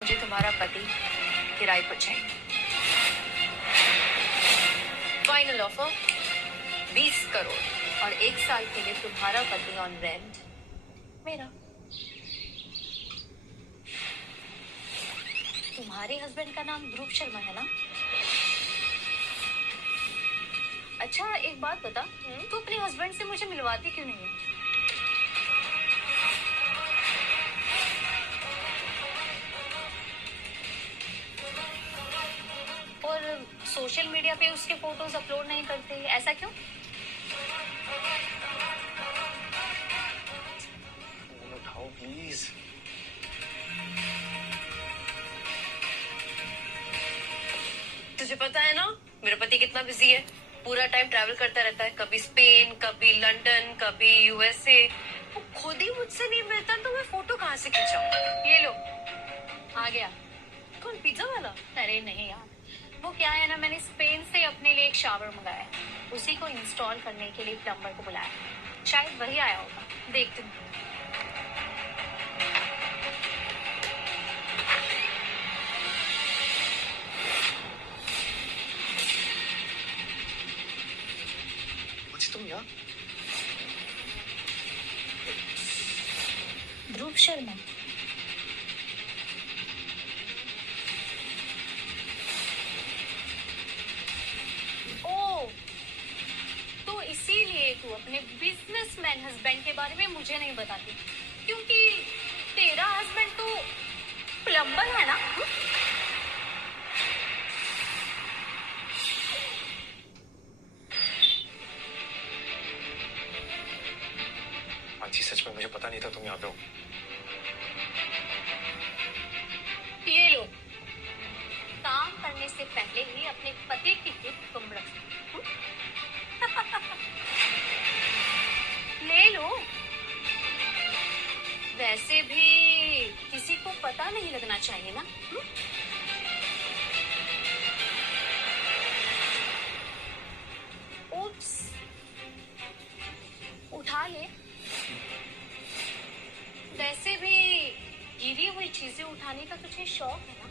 मुझे तुम्हारा पति किराए पर चाहिए। फाइनल ऑफर 20 करोड़ और 1 साल के लिए तुम्हारा पति ऑन रेंट मेरा। तुम्हारे हस्बैंड का नाम ध्रुव शर्मा है ना? अच्छा एक बात बता, तू अपने हस्बैंड से मुझे मिलवाती क्यों नहीं है? और सोशल मीडिया पे उसके फोटोज अपलोड नहीं करते, ऐसा क्यों? उठाओ प्लीज। तुझे पता है ना मेरा पति कितना बिजी है, पूरा टाइम ट्रैवल करता रहता है, कभी स्पेन, कभी लंदन, कभी यूएसए। वो खुद ही मुझसे नहीं मिलता तो मैं फोटो कहाँ से खिंचाऊं? ये लो आ गया। कौन, पिज्जा वाला? अरे नहीं यार, वो क्या है ना, मैंने स्पेन से अपने लिए एक शावर मंगाया है, उसी को इंस्टॉल करने के लिए प्लम्बर को बुलाया, शायद वही आया होगा, देखती हूँ। तुम यहाँ? ध्रुव शर्मा। ओ, तो इसीलिए तू अपने बिजनेसमैन हस्बैंड के बारे में मुझे नहीं बताती, क्योंकि तेरा हस्बैंड तो प्लम्बर है ना? जी सच में मुझे पता नहीं था तुम यहाँ पे हो। ये लो, काम करने से पहले ही अपने पति की गिफ्ट तुम रख सकते हो। ले लो। वैसे भी किसी को पता नहीं लगना चाहिए ना? उप्स, उठा ले। वैसे भी गिरी हुई चीजें उठाने का तुझे शौक है ना?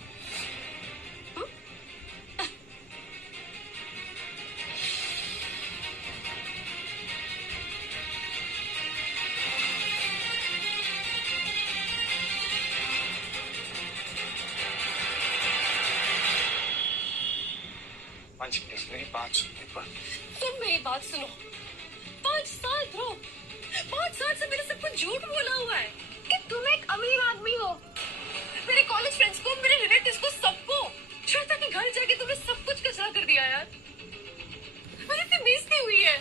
जी प्लीज मेरी बात सुनो एक बार। तुम मेरी बात सुनो। 5 साल ध्रुव, 5 साल से मेरे सब कुछ झूठ बोला हुआ है कि तुम एक अमीर आदमी हो। मेरे कॉलेज फ्रेंड्स को, मेरे रिलेटिव्स को, सबको श्वेता के घर जाके तुमने सब कुछ कचरा कर दिया यार। मेरी इतनी बेइज्जती हुई है।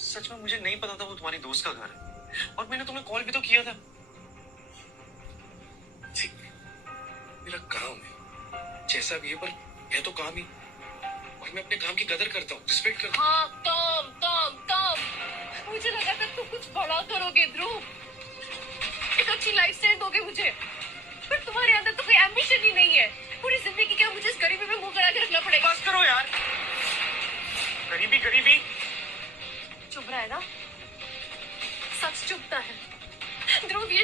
सच में मुझे नहीं पता था वो तुम्हारी दोस्त का घर है, और मैंने तुम्हें कॉल भी तो किया था। ठीक, मेरा काम है जैसा भी है, पर है तो काम ही, और मैं अपने काम की कदर करता हूँ, रिस्पेक्ट करता हूँ। हाँ, काम काम काम। मुझे लगा था तुम कुछ बड़ा करोगे ध्रुव, एक अच्छी लाइफस्टाइल दोगे मुझे, पर तुम्हारे अंदर तो कोई एम्बिशन ही नहीं है। पूरी जिंदगी क्या मुझे इस गरीबी में मुंह करा के रखना पड़ेगा? बस करो यार, गरीबी गरीबी। चुप रहेगा? सच चुपता है ध्रुव। ये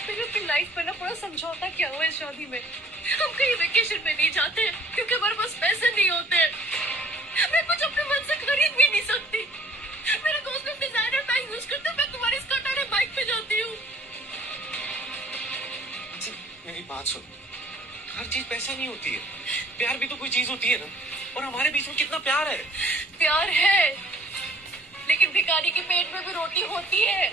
मैंने अपनी लाइफ पर ना पूरा समझौता किया हुआ है शादी में। हम कहीं वेकेशन में नहीं जाते क्योंकि हमारे पास पैसे नहीं होते। मैं कुछ अपने मन से खरीद भी नहीं सकती। मेरे कॉस्ट्यूम डिजाइनर बैग यूज करते, मैं तुम्हारी स्कर्ट बाइक पे जाती हूँ। मेरी बात सुन, हर चीज पैसा नहीं होती है, प्यार भी तो कोई चीज होती है ना, और हमारे बीच में कितना प्यार है। प्यार है, लेकिन भिखारी के पेट में भी रोटी होती है।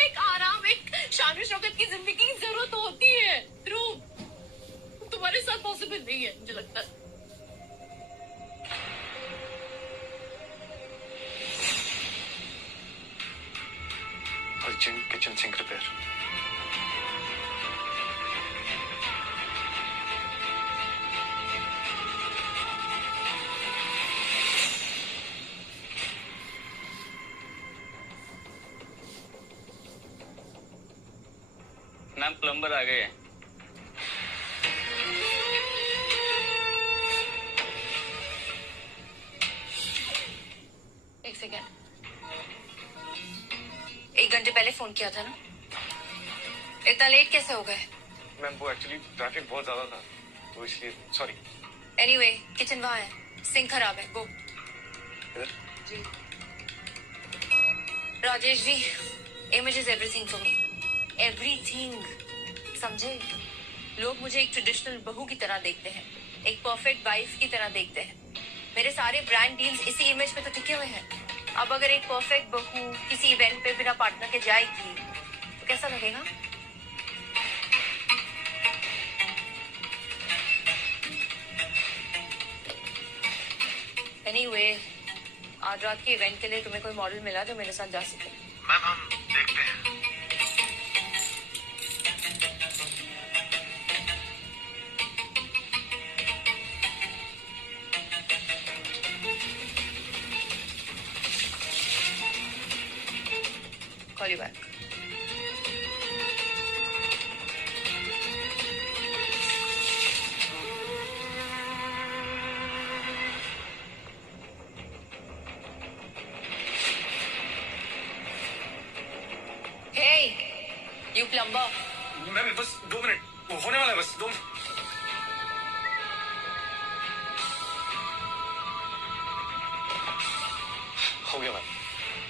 एक आराम, एक शान शौकत की जिंदगी की जरूरत होती है ध्रुव। तुम्हारे साथ पॉसिबल नहीं है मुझे लगता है। Urgent kitchen sink repair. Ma'am plumber आ गए हैं। एक सेकेंड, 1 घंटे पहले फोन किया था ना? इतना लेट कैसे हो गए? मैम वो एक्चुअली ट्रैफिक बहुत ज्यादा था तो इसलिए सॉरी। एनीवे, किचन वहाँ है, सिंक खराब है, गो। जी Rajesh ji, image is everything for me, everything, समझे? लोग मुझे एक ट्रेडिशनल बहू की तरह देखते हैं, एक परफेक्ट वाइफ की तरह देखते हैं। मेरे सारे ब्रांड डील्स इसी इमेज पे तो टिके हुए हैं। अब अगर एक परफेक्ट बहू किसी इवेंट पे बिना पार्टनर के जाएगी तो कैसा लगेगा? एनीवे, आज रात के इवेंट के लिए तुम्हें कोई मॉडल मिला जो मेरे साथ जा सके? मैम हम देखते हैं। Call you back. Hey, you plumber. Ma'am बस 2 मिनट, वो होने वाला है, बस 2 मिनट। हो गया मैम।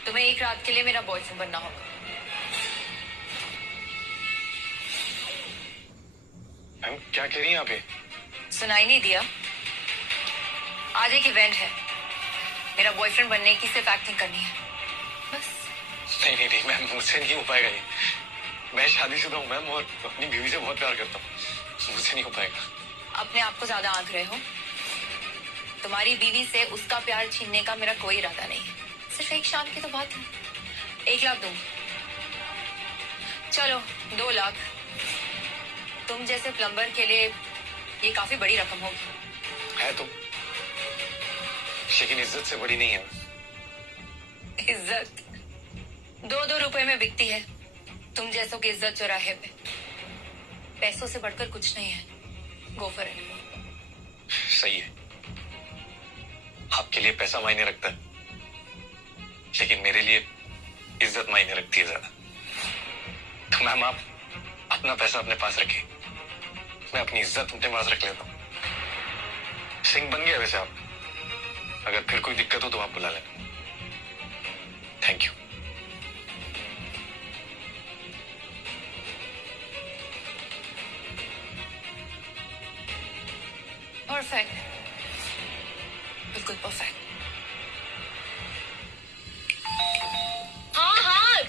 तुम्हें एक रात के लिए मेरा बॉयफ्रेंड बनना होगा। मैम क्या कह रही हैं आप ये? सुनाई नहीं दिया? आज एक इवेंट है, मेरा बॉयफ्रेंड बनने की सिर्फ एक्टिंग करनी है, बस। नहीं नहीं नहीं मैम, मुझसे नहीं हो पाएगा ये। मैं शादीशुदा हूँ मैम और अपनी बीवी से बहुत प्यार करता हूँ, मुझसे नहीं हो पाएगा। अपने आप को ज्यादा आंक रहे हो। तुम्हारी बीवी से उसका प्यार छीनने का मेरा कोई इरादा नहीं है, सिर्फ एक शाम की तो बात है। 1 लाख दूं? चलो 2 लाख। तुम जैसे प्लम्बर के लिए ये काफी बड़ी रकम होगी। है तो, लेकिन इज्जत से बड़ी नहीं है। इज्जत 2-2 रुपए में बिकती है, तुम जैसों की इज्जत चौराहे पे। पैसों से बढ़कर कुछ नहीं है, गो फॉर इट। सही है, आपके लिए पैसा मायने रखता है, लेकिन मेरे लिए इज्जत मायने रखती है ज्यादा। तो मैम आप अपना पैसा अपने पास रखिए, मैं अपनी इज्जत अपने पास रख लेता हूँ। सिंह बन गया वैसे आप, अगर फिर कोई दिक्कत हो तो आप बुला लेना। Thank you. परफेक्ट, बिल्कुल परफेक्ट। हाँ हाँ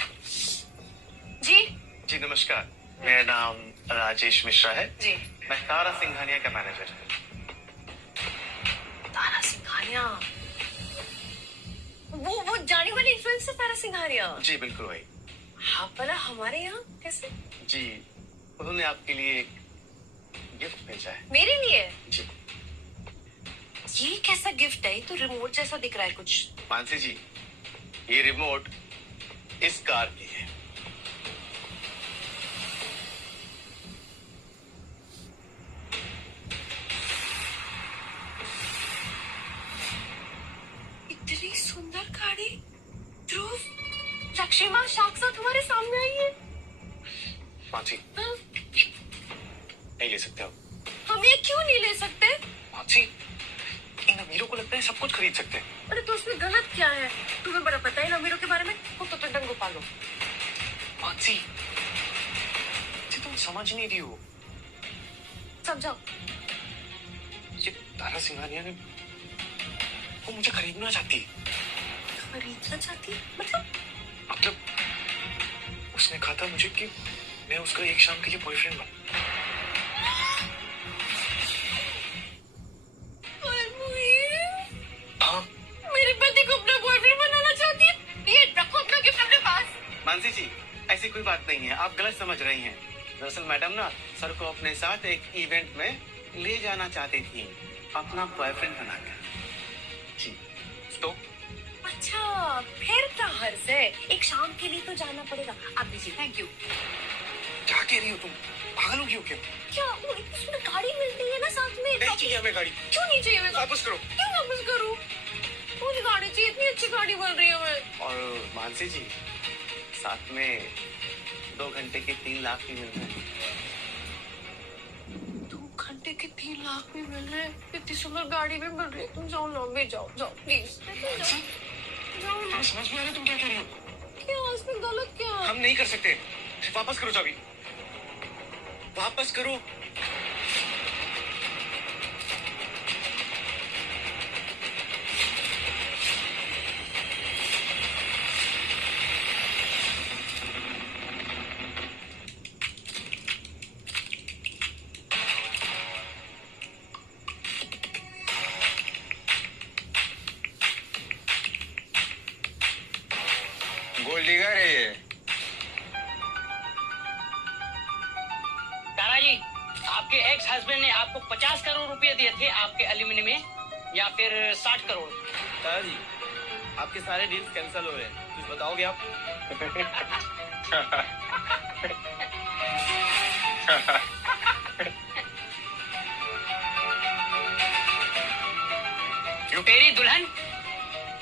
जी जी नमस्कार, मेरा नाम राजेश मिश्रा है। जी। मैं तारा सिंघानिया का मैनेजर हूँ। तारा सिंघानिया, वो जाने वाली इन्फ्लुएंसर तारा सिंघानिया? जी बिल्कुल वही। हाँ, भला हमारे यहाँ कैसे? जी उन्होंने आपके लिए एक गिफ्ट भेजा है। मेरे लिए? जी। ये कैसा गिफ्ट है? ये तो रिमोट जैसा दिख रहा है कुछ। मानसी जी, ये रिमोट इस कार की है। इतनी सुंदर गाड़ी, ध्रुव, लक्ष्मा साक्षात तुम्हारे सामने आई है। मानसी, हाँ? नहीं ले सकते आप। हम ये क्यों नहीं ले सकते? मानसी, इन अमीरों को लगता है सब कुछ खरीद सकते हैं। अरे तो उसमें गलत क्या है? तुम्हें बड़ा पता है इन अमीरों के बारे में। तो डंगो पालो। मानसी, ये तुम समझ नहीं रही हो। समझाओ। ये तारा सिंघानिया ने वो मुझे खरीदना चाहती है। खरीदना चाहती है? मतलब उसने कहा था मुझे कि मैं उसका एक शाम के लिए बॉयफ्रेंड बनूं। हाँ, मेरे पति को अपना बॉयफ्रेंड बनाना चाहती है? ये रखो अपना गिफ्ट अपने पास। मानसी जी, ऐसी कोई बात नहीं है, आप गलत समझ रही हैं। दरअसल मैडम ना सर को अपने साथ एक इवेंट में ले जाना चाहती थी, अपना बॉयफ्रेंड बनाकर। जी तो अच्छा, फिर क्या हर्ज है? एक शाम के लिए तो जाना पड़ेगा। आप दीजिए। Thank you. क्या कह रही हो तुम? पागल हो गई हो क्या? क्या वो इसमें गाड़ी मिलती है ना साथ में? नहीं चाहिए हमें गाड़ी। क्यों नहीं चाहिए? मैं वापस करो। क्यों वापस करूं? मुझे गाड़ी चाहिए, इतनी अच्छी गाड़ी बन रही है। मैं और मानसी जी, साथ में 2 घंटे के 3 लाख भी मिल रहे हैं। 2 घंटे के 3 लाख भी मिल रहे हैं, इतनी सुंदर गाड़ी भी मिल रही है। तुम जाओ ना, भी जाओ जाओ प्लीज, जाओ ना। समझ में आ रहा है तुम क्या कह रही हो? क्या इसमें गलत क्या? हम नहीं कर सकते, वापस करो चाबी, वापस करो। गोल्ड डिगर है ये। तारा जी, आपके एक्स हस्बैंड ने आपको 50 करोड़ रुपए दिए थे आपके एल्यूमिनी में, या फिर 60 करोड़? तारा जी, आपके सारे डील्स कैंसिल हो रहे हैं, कुछ बताओगे आप? लुटेरी दुल्हन,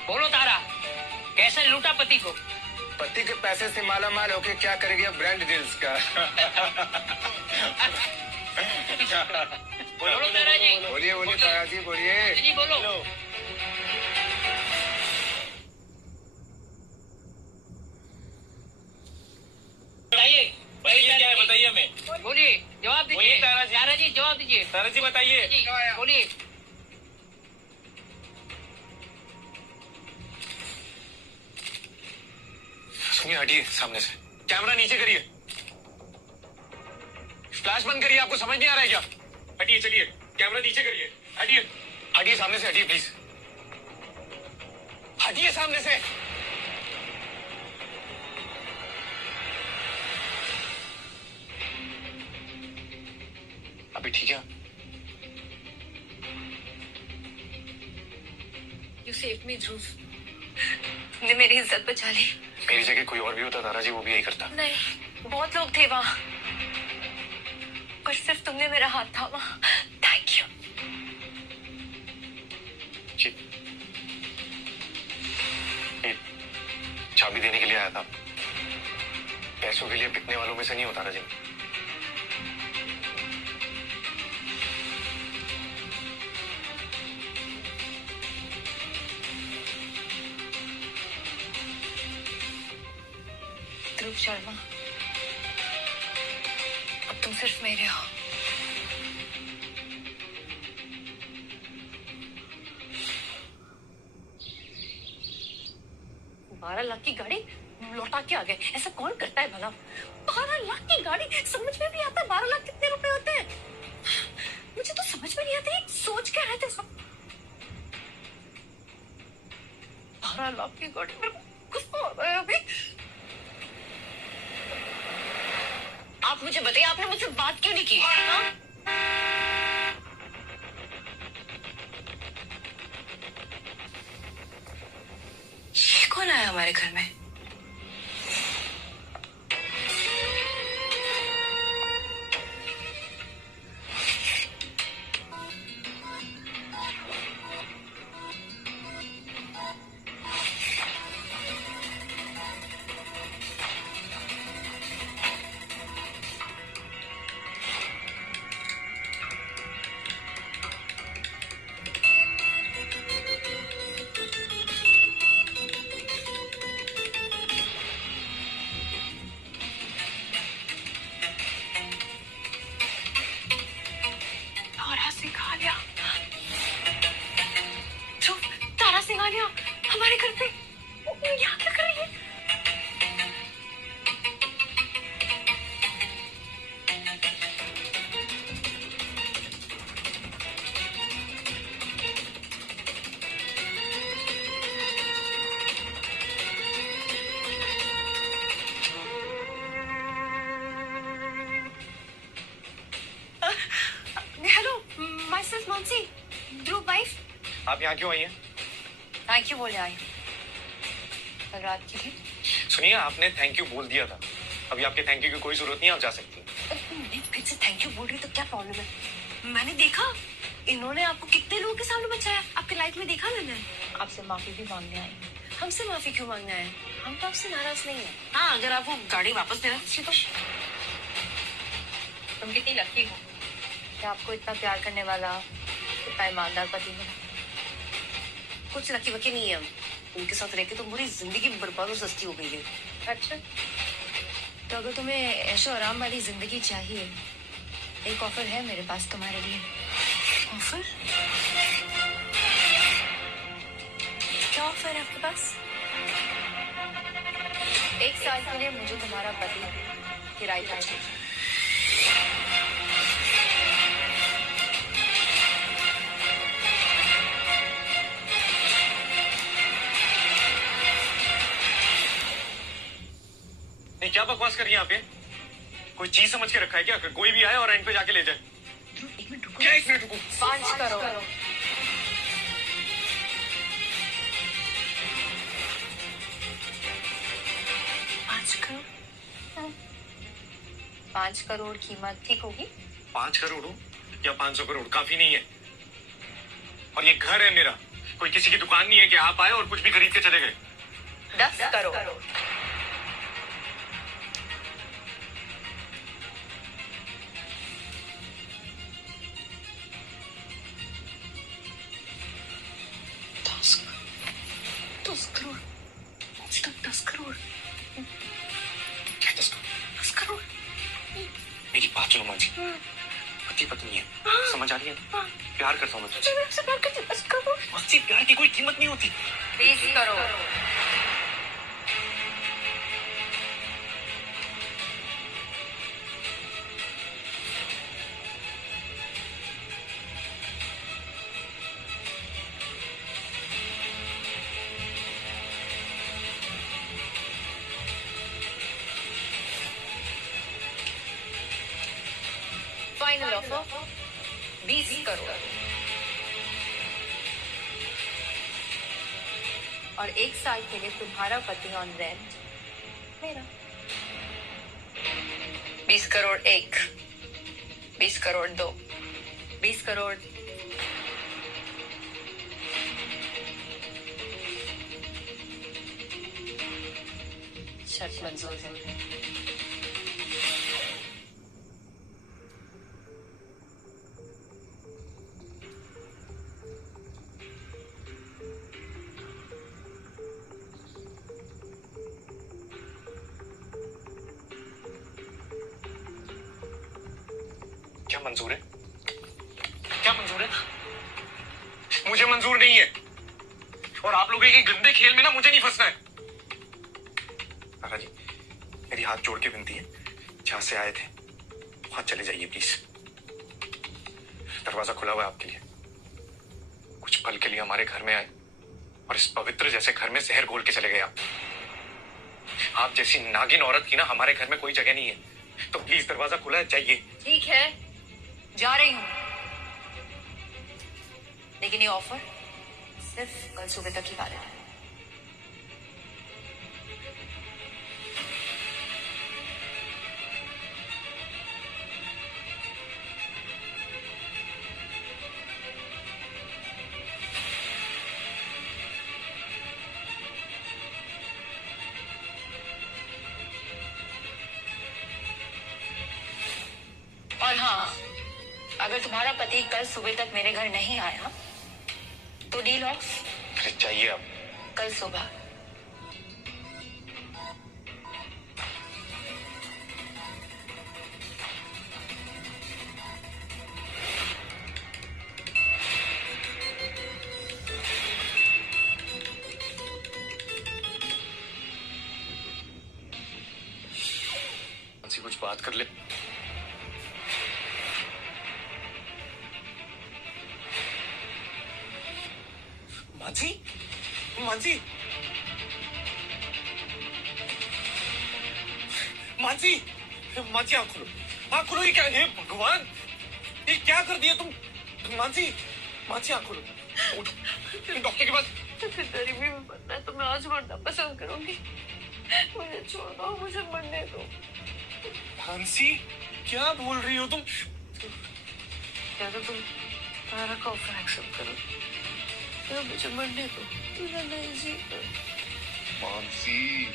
बोलो तारा, कैसे लूटा पति को? पति के पैसे से माला माल होके क्या करेगी अब ब्रांड डील्स का? बोलो तारा जी, बोलिए बोलिए तारा जी, बोलिए जी बोलो। बताइए क्या है बताइए हमें। बोलिए, जवाब दीजिए। बोलिए तारा जी। तारा जी जवाब दीजिए। तारा जी बताइए। जी बोलिए। सुनिए, हटिए सामने से, कैमरा नीचे करिए, फ्लैश बंद करिए। आपको समझ नहीं आ रहा है क्या? हटिए, चलिए, कैमरा नीचे करिए, हटिए, हटिए सामने से, हटिए प्लीज, हटिए सामने से। अभी ठीक है? You saved me, ध्रुव। तुमने मेरी इज्जत बचा ली। मेरी जगह कोई और भी होता तारा जी, वो भी यही करता। नहीं, बहुत लोग थे वहाँ, पर सिर्फ तुमने मेरा हाथ थामा। Thank you. ये चाबी देने के लिए आया था, पैसों के लिए बिकने वालों में से नहीं होता तारा जी। ध्रुव शर्मा, अब तुम सिर्फ मेरे हो। बारह लाख की गाड़ी लौटा के आ गए, ऐसा कौन करता है भला? 12 लाख की गाड़ी, समझ में भी आता है 12 लाख कितने रुपए होते हैं? मुझे तो समझ में नहीं आता, ये सोच क्या रहे थे सब? 12 लाख की गाड़ी, मेरे को गुस्सा आ रहा है अभी। आप मुझे बताइए, आपने मुझसे बात क्यों नहीं की? हाँ? ये कौन आया हमारे घर में? सिंघानिया हमारे घर पे यहाँ क्या कर रही है? Hello, my self Mansi, Dhruv wife. आप यहाँ क्यों आई हैं? थैंक यू बोले आई। कल रात की थी। सुनिए, आपने थैंक यू बोल दिया था, अभी आपके थैंक यू की कोई जरूरत नहीं है, आप जा सकती हैं। मैं फिर से थैंक यू बोल रही तो क्या प्रॉब्लम है? मैंने देखा इन्होंने आपको कितने लोगों के सामने बचाया, आपके लाइफ में देखा मैंने। आपसे माफी भी मांगने आई। हमसे माफी क्यों मांगने आए? हम तो आपसे नाराज नहीं है। हाँ, अगर आप वो गाड़ी वापस दे दे तो। तुम कितनी लकी हो कि आपको इतना प्यार करने वाला, इतना ईमानदार पति मिला। कुछ लकी वकी नहीं है हम। उनके साथ रह के तो पूरी जिंदगी बर्बाद और सस्ती हो गई है। अच्छा, तो अगर तुम्हें ऐशो आराम वाली जिंदगी चाहिए, एक ऑफर है मेरे पास तुम्हारे लिए। ऑफर? क्या ऑफर है आपके पास? 1 साल के लिए मुझे तुम्हारा पति किराए पर चाहिए। नहीं, क्या बकवास कर रही है यहाँ पे? कोई चीज समझ के रखा है क्या? कोई भी आए और एंड पे जाके ले जाए। एक मिनट रुको। क्या 1 मिनट रुको? 5 करोड़। 5 करोड़? 5 करोड़ कीमत ठीक होगी? 5 करोड़ हो या 500 करोड़ काफी नहीं है। और ये घर है मेरा, कोई किसी की दुकान नहीं है कि आप आए और कुछ भी खरीद के चले गए। 10 करोड़। दस करोड़। 10 करोड़। क्या 10 करोड़? 10 करोड़। मेरी बात सुनो माजी, पति पत्नी है, समझ आ रही है? प्यार करता हूँ मैं तुझसे। मैं आपसे प्यार करती हूँ। 10 करोड़। माजी, प्यार की कोई कीमत नहीं होती। 20 करोड़। Final offer 20 crore. और 1 साल के लिए तुम्हारा पति ऑन रेंट मेरा। 20 करोड़ 1, 20 करोड़ 2, 20 करोड़। शर्त मंजूर है। क्या मंजूर है? क्या मंजूर है? मुझे मंजूर नहीं है। और आप लोगों के गंदे खेल में ना मुझे नहीं फंसना है। काका जी, मेरी हाथ जोड़ के विनती है, जहां से आए थे वहां चले जाइए प्लीज। दरवाजा खुला हुआ है आपके लिए। कुछ पल के लिए हमारे घर में आए और इस पवित्र जैसे घर में जहर घोल के चले गए आप। आप जैसी नागिन औरत की ना हमारे घर में कोई जगह नहीं है। तो प्लीज दरवाजा खुला है, जाइए। ठीक है, जा रही हूं, लेकिन ये ऑफर सिर्फ कल सुबह तक ही वैलिड है। और हाँ, अगर तुम्हारा पति कल सुबह तक मेरे घर नहीं आया तो डील ऑफ। अरे जाइए आप। कल सुबह। कुछ बात कर ले। मानसी, मानसी, मानसी, मानसी आँख खोलो, आँख खोलो। ये क्या है भगवान, ये क्या कर दिया तुम? मानसी, मानसी आँख खोलो, उठो डॉक्टर के पास। गरीबी में मरना है तो मैं आज मरना पसंद करूंगी। मुझे छोड़ दो, मुझे मरने दो। मानसी, क्या बोल रही हो तुम? या तो तुम तारा का ऑफर एक्सेप्ट करो या मुझे मरने दो। मुझे नहीं जी। मानसी,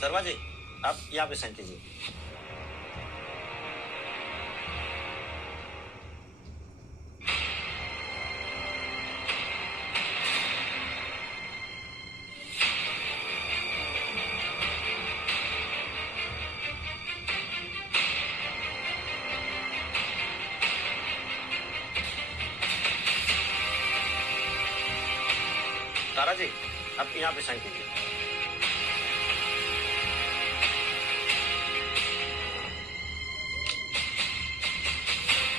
शर्मा जी, आप यहाँ पे साइन कीजिए। तारा जी, आप यहाँ पे साइन कीजिए।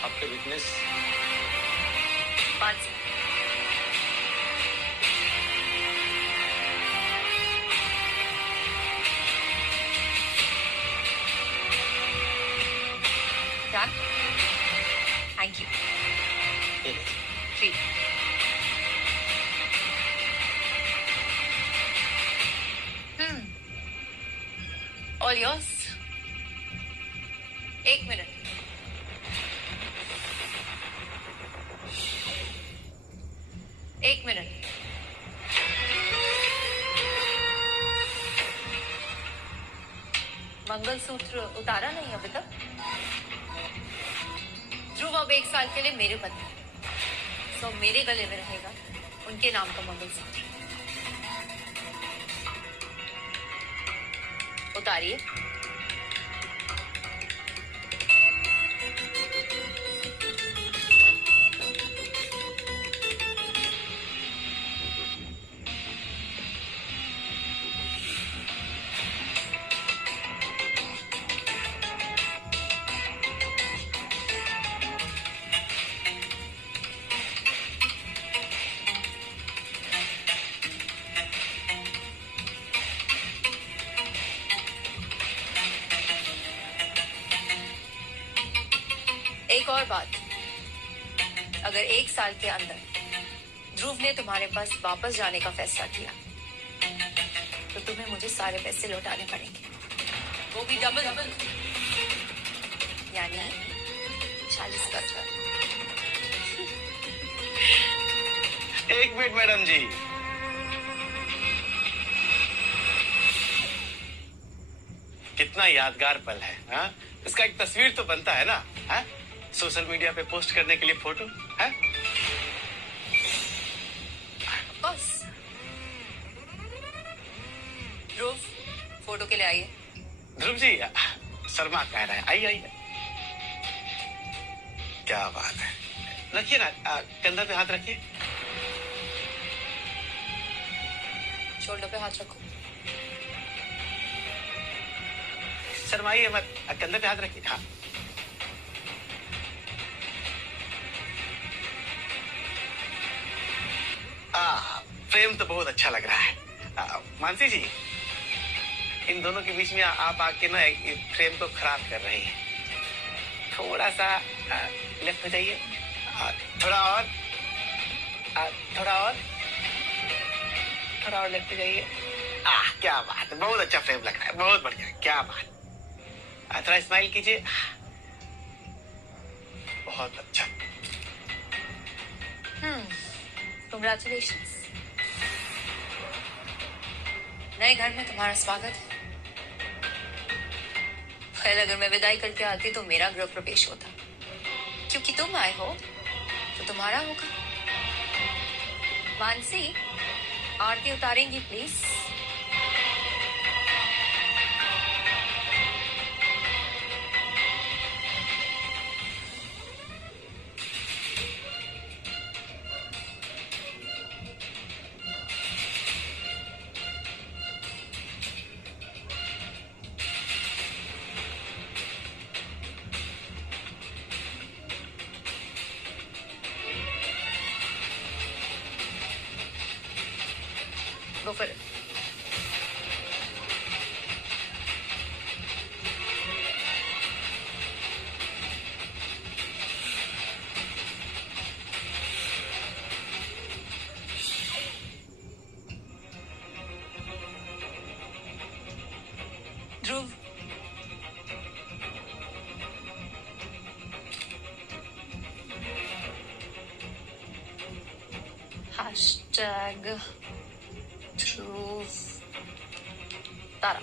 आपके विटनेस मानसी, क्या? Thank you. ये लीजिए। जी। All yours. एक मिनट। एक मिनट। मंगलसूत्र उतारा नहीं अभी तक? ध्रुव अब 1 साल के लिए मेरे पति हैं। सो मेरे गले में रहेगा उनके नाम का मंगलसूत्र। उतारिए। एक और बात, अगर 1 साल के अंदर ध्रुव ने तुम्हारे पास वापस जाने का फैसला किया तो तुम्हें मुझे सारे पैसे लौटाने पड़ेंगे, वो भी डबल, यानी 40 का था। एक मिनट मैडम जी, कितना यादगार पल है। हाँ, इसका एक तस्वीर तो बनता है ना। हाँ, सोशल मीडिया पे पोस्ट करने के लिए फोटो है। बस ध्रुव, फोटो के लिए आइए। ध्रुव जी, शर्मा कह रहा है, आइए आइए। क्या बात है, रखिए ना, कंधा पे हाथ रखिए। शोल्डर पे हाथ रखो। शर्माइए मत, कंधे पे हाथ रखिए। हाँ, प्रेम तो बहुत अच्छा लग रहा है। मानसी जी, इन दोनों के बीच में आप आके ना फ्रेम को खराब कर रही हैं। थोड़ा सा लेफ्ट हो जाइए, थोड़ा और, थोड़ा और, थोड़ा और लेफ्ट हो जाइए। क्या बात है, बहुत अच्छा फ्रेम लग रहा है, बहुत बढ़िया, क्या बात। थोड़ा स्माइल कीजिए, बहुत अच्छा। कंग्रेचुलेशंस, नए घर में तुम्हारा स्वागत है। खैर, अगर मैं विदाई करके आती तो मेरा गृह प्रवेश होता, क्योंकि तुम आए हो तो तुम्हारा होगा। मानसी, आरती उतारेंगी please? Go for it. Dhruv, hashtag Dhruv Tara.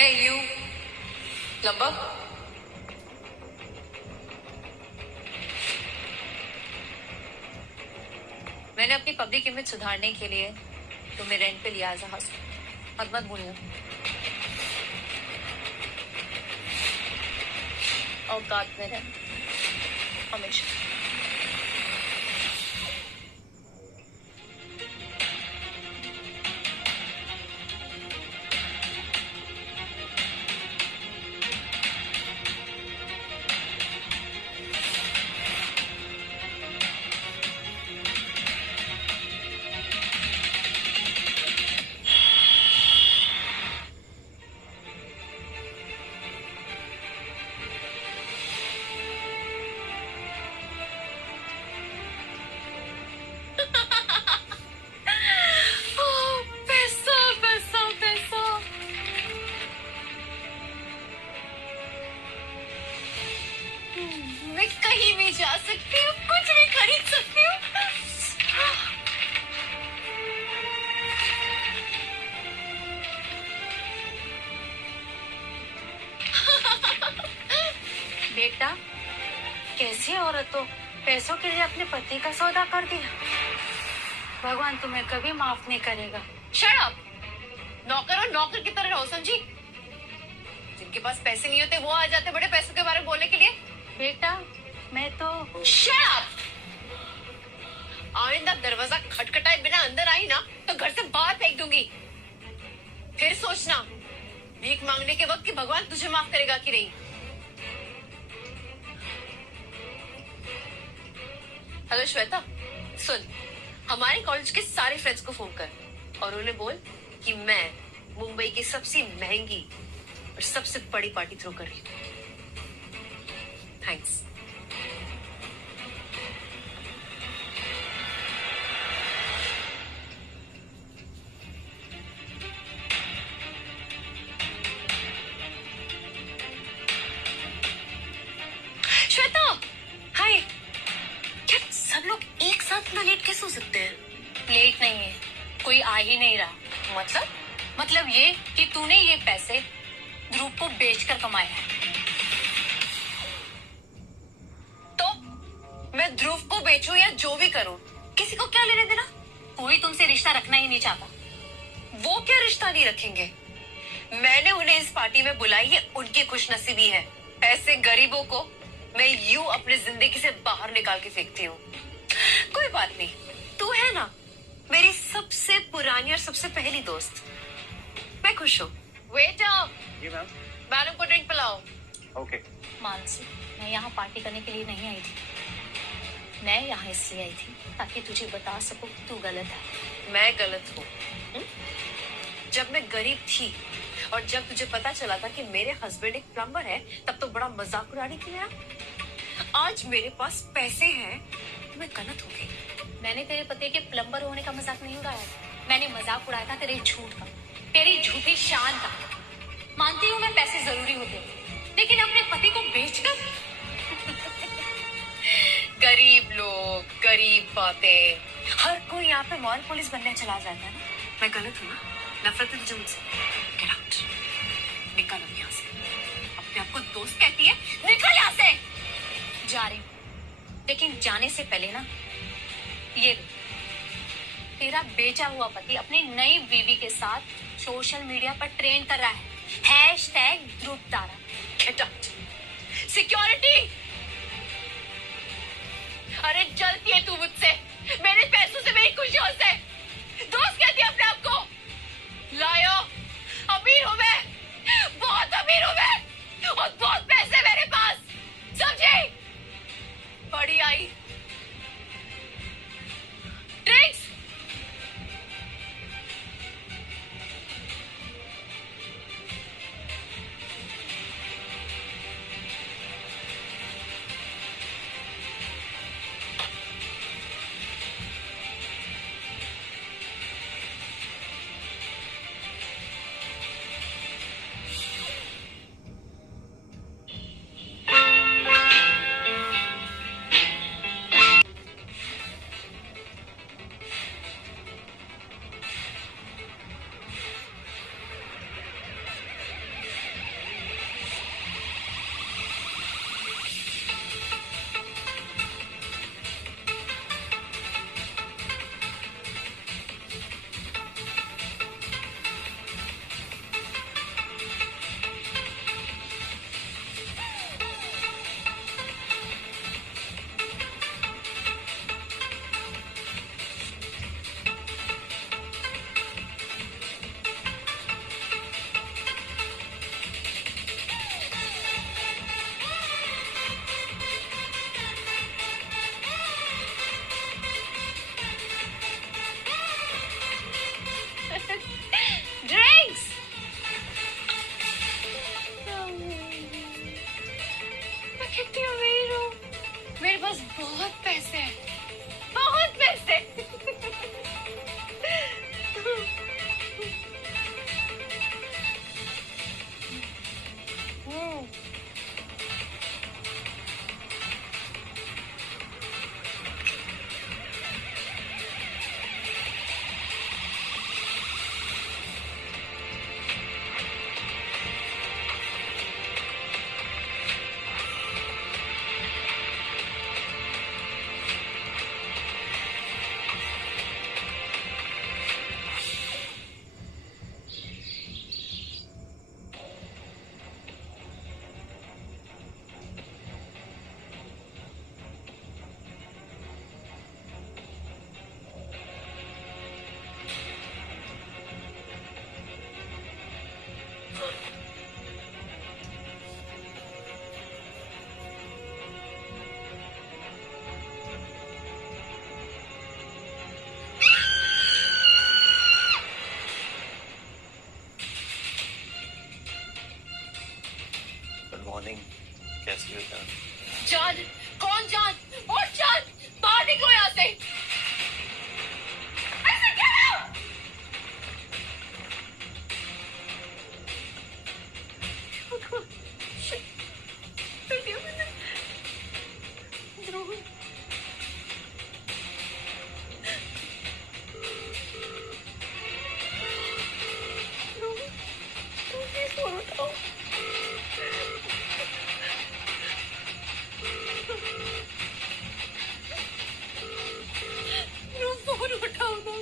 Hey you, plumber. मैंने अपनी पब्लिक इमेज सुधारने के लिए तुम्हें रेंट पे लिया एज अ हाउस। मत भूलियो। औकात में रह हमेशा। मैं कहीं भी जा सकती हूँ, कुछ भी खरीद सकती हूँ। बेटा, कैसी औरत हो, पैसों के लिए अपने पति का सौदा कर दिया। भगवान तुम्हें कभी माफ नहीं करेगा। Shut up. नौकर और नौकर की तरह रहो, समझी? जिनके पास पैसे नहीं होते वो आ जाते बड़े पैसों के बारे में बोलने के लिए। बेटा, मैं तो शट अप। आइंदा दरवाजा खटखटाए बिना अंदर आई ना तो घर से बाहर फेंक दूंगी। फिर सोचना भीख मांगने के वक्त कि भगवान तुझे माफ करेगा कि नहीं। हेलो श्वेता, सुन, हमारे कॉलेज के सारे फ्रेंड्स को फोन कर और उन्हें बोल कि मैं मुंबई की सबसे महंगी और सबसे बड़ी पार्टी थ्रो कर रही हूँ। थैंक्स। श्वेता, हाय। क्या सब लोग एक साथ इतना लेट कैसे हो सकते हैं? लेट नहीं है, कोई आ ही नहीं रहा। मतलब ये कि तूने ये पैसे ध्रुव को बेचकर कमाए हैं। तो मैं ध्रुव को बेचूं या जो भी करूं, किसी को क्या लेने देना? कोई तुमसे रिश्ता रखना ही नहीं चाहता। वो क्या रिश्ता नहीं रखेंगे? मैंने उन्हें इस पार्टी में बुलाई, ये उनकी खुशनसीबी है। ऐसे गरीबों को मैं यूं अपनी जिंदगी से बाहर निकाल के फेंकती हूँ। कोई बात नहीं, तू है ना मेरी सबसे पुरानी और सबसे पहली दोस्त। मैं खुश हूँ। वेटर, जी मैम। मैडम को ड्रिंक पिलाओ। ओके। मानसी, मैं यहाँ पार्टी करने के लिए नहीं आई थी। मैं यहाँ इसलिए आई थी ताकि तुझे बता सकूं कि तू गलत है। मैं गलत हूँ। जब मैं गरीब थी और जब तुझे पता चला था कि मेरे हस्बैंड एक प्लम्बर है, तब तो बड़ा मजाक उड़ाने के लिए। आज मेरे पास पैसे हैं, मैं गलत हो गई। मैंने तेरे पति के प्लम्बर होने का मजाक नहीं उड़ाया, मैंने मजाक उड़ाया था तेरे झूठ का, तेरी झूठी शान का। मानती हूँ मैं पैसे जरूरी होते, लेकिन अपने पति को बेचकर। गरीब लोग, गरीब बातें। हर कोई यहाँ पे मॉल पुलिस बनने चला जाता है ना। मैं गलत हूँ ना? नफरत है तुझे मुझसे? Get out. निकल अब यहाँ से। अपने आप को दोस्त कहती है, निकल यहाँ से। जा रही हूँ, लेकिन जाने से पहले ना ये देख, तेरा बेचा हुआ पति अपनी नई बीवी के साथ सोशल मीडिया पर ट्रेंड कर रहा है, #Dhruv Tara. Get out. Security, अरे जलती है तू मुझसे, मेरे पैसों से, मेरी खुशियों से। दोस्त कहती है अपने आप को। लायो, अमीर हूं मैं, बहुत अमीर हूं मैं, और बहुत पैसे मेरे पास, समझे? बड़ी आई ड्रिंक्स। ड्रिंक्स। मैं कितनी अमीर हूँ, मेरे पास बहुत पैसे हैं, बहुत पैसे। गुड मॉर्निंग, कैसी हो जान? जान? कौन जान? और जान, बाहर निकलो यहाँ से। ऐसे क्या है? कर दिया मैंने। द्रोह। प्लीज फोन उठाओ। फोन उठाओ ना।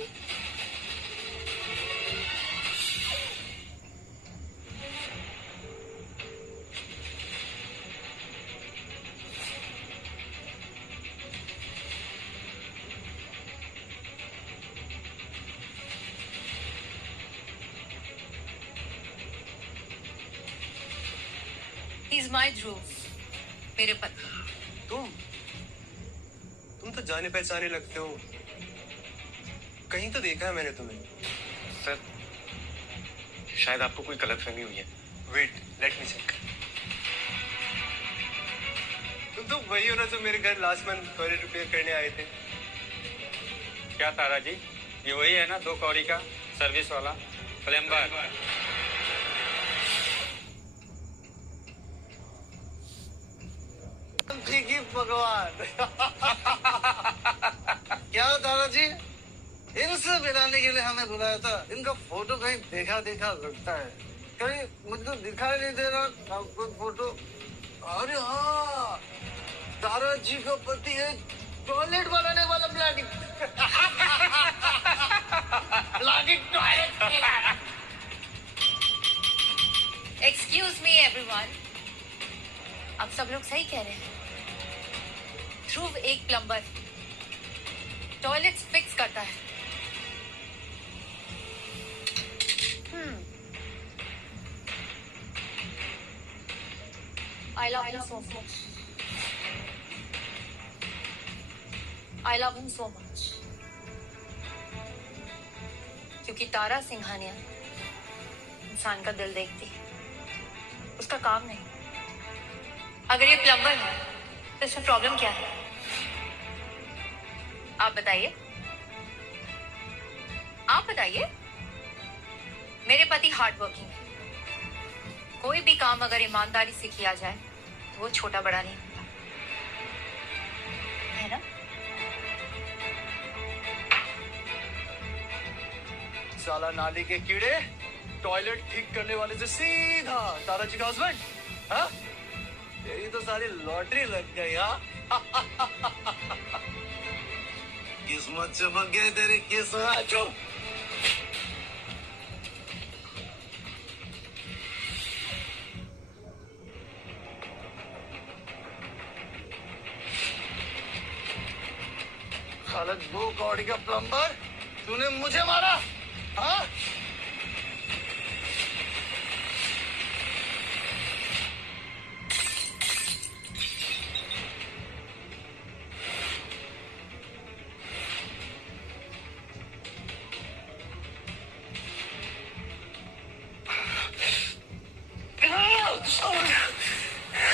He's my Dhruv, मेरे पति। तुम तो जाने पहचाने लगते हो, कहीं तो देखा है मैंने तुम्हें। सर, शायद आपको कोई गलतफहमी हुई है। Wait, let me check. तुम तो वही हो ना जो मेरे घर लास्ट मंथ टॉयलेट रिपेयर करने आए थे। क्या तारा जी, ये वही है ना 2 कौड़ी का सर्विस वाला प्लम्बर? भगवान। क्या दादाजी, इनसे मिलाने के लिए हमें बुलाया था। इनका फोटो कहीं देखा देखा लगता है, कहीं मुझको दिखाई नहीं दे रहा आपको फोटो। अरे हाँ, दादाजी का पति है टॉयलेट बनाने वाला planning. Planning toilet. Excuse me, everyone. अब सब लोग सही कह रहे हैं। ध्रुव एक प्लम्बर, टॉयलेट्स फिक्स करता है। I love him so much. I love him so much. क्योंकि तारा सिंघानिया इंसान का दिल देखती है, उसका काम नहीं। अगर ये प्लम्बर है तो इसमें प्रॉब्लम क्या है? आप बताइए, आप बताइए। मेरे पति हार्ड वर्किंग है। कोई भी काम अगर ईमानदारी से किया जाए तो वो छोटा बड़ा नहीं होता, है ना? साला नाली के कीड़े, टॉयलेट ठीक करने वाले से सीधा तारा जी का हस्बैंड। हाँ, तेरी तो सारी लॉटरी लग गई। हाँ, किस्मत चमक गई तेरी किस्मत। चुप। साला 2 कौड़ी का प्लम्बर, तूने मुझे मारा। हाँ,